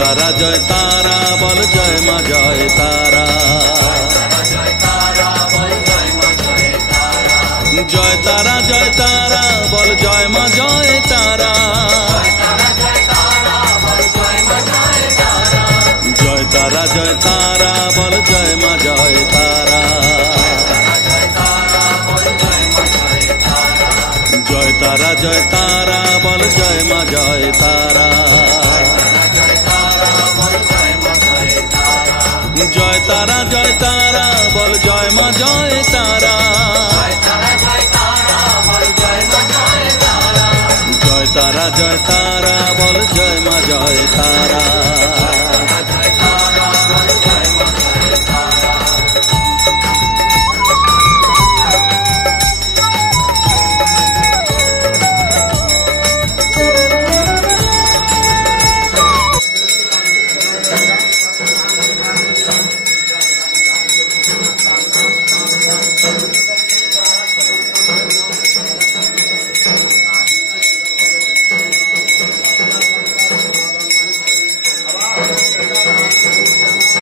তারা জয় তারা বল জয় মা জয় তারা। জয় তারা জয় তারা বল জয় মা জয় তারা। জয় তারা জয় তারা বল জয় মা জয় তারা। জয় তারা জয় তারা বল জয় মা জয় তারা। জয় তারা জয় তারা বল জয় মা জয় তারা। জয় তারা জয় তারা বল জয় মা জয় তারা।